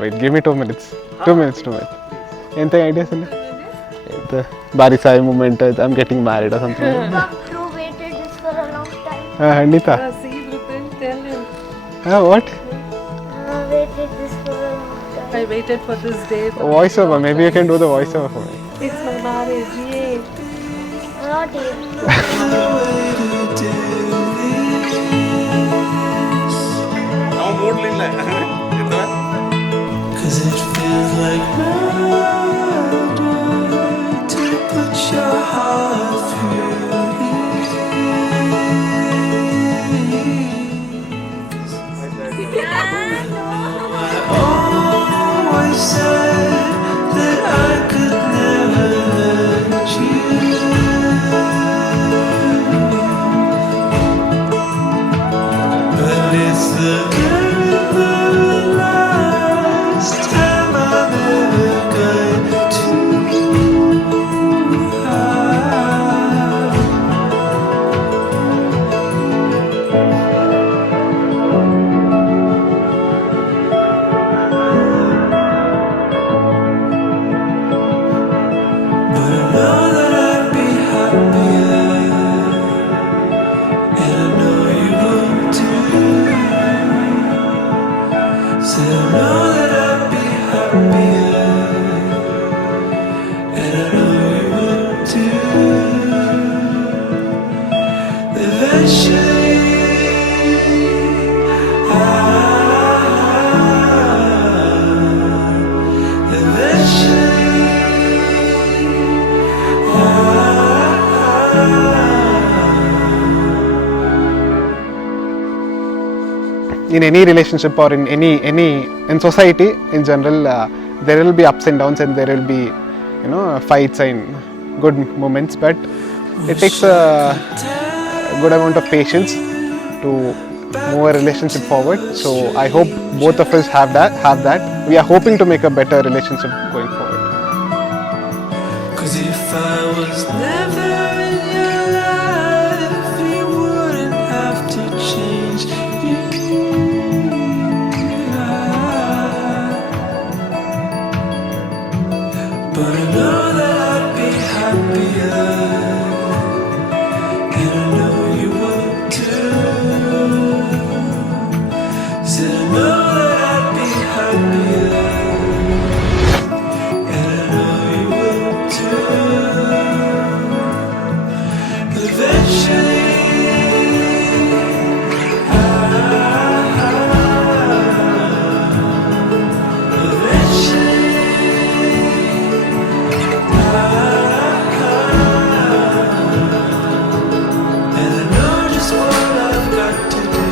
Wait, give me 2 minutes. 2 minutes, 2 minutes. Anything ideas in it? Barisai moment, I'm getting married or something. You waited this for a long time. Nita. See, Rupen, tell him. What? Waited this for a long time. I waited for this day. For Voiceover. Maybe you can do the voiceover for me. It's my marriage, yay. Not even. Cause it feels like murder to put your heart through this. I always said that I could never hurt you, but it's the very last time I'm ever going to have. But I know that I'd be happier, and I know you would too. Said I know that I'd be happier, and I know you would too. Eventually, In any relationship or in in society in general, there will be ups and downs and there will be fights and good moments, but it takes a good amount of patience to move a relationship forward. So I hope both of us have that. We are hoping to make a better relationship going forward. cause if I was never in your life, you wouldn't have to change. But I know that I'd be happier, and I know you would too. Said I know that I'd be happier, and I know you would too. Eventually, and I know just what I've got to do,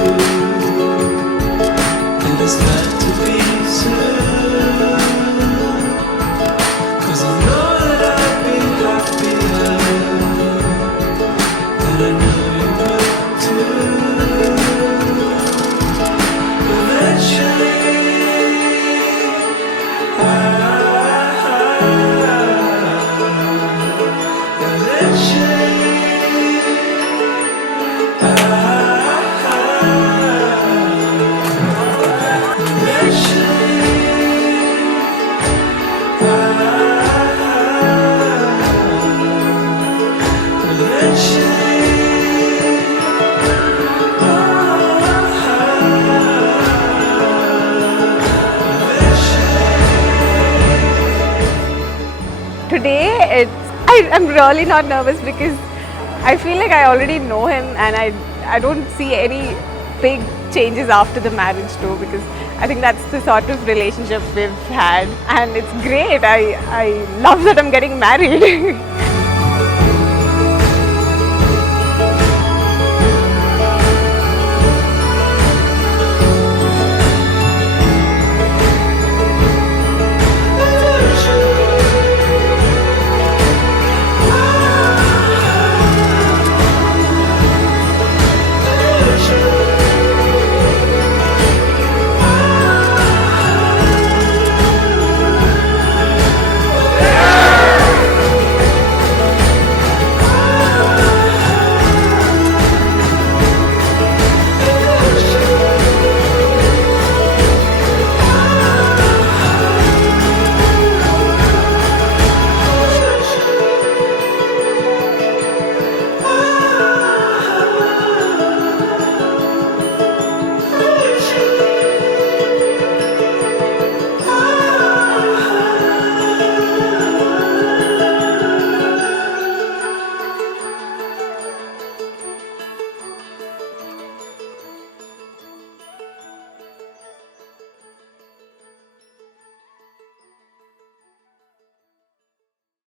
and it's got to be soon. Cause I know that I'd be happier, and I know you would too. Eventually, Today, I'm really not nervous because I feel like I already know him, and I don't see any big changes after the marriage too, because I think that's the sort of relationship we've had, and it's great. I love that I'm getting married.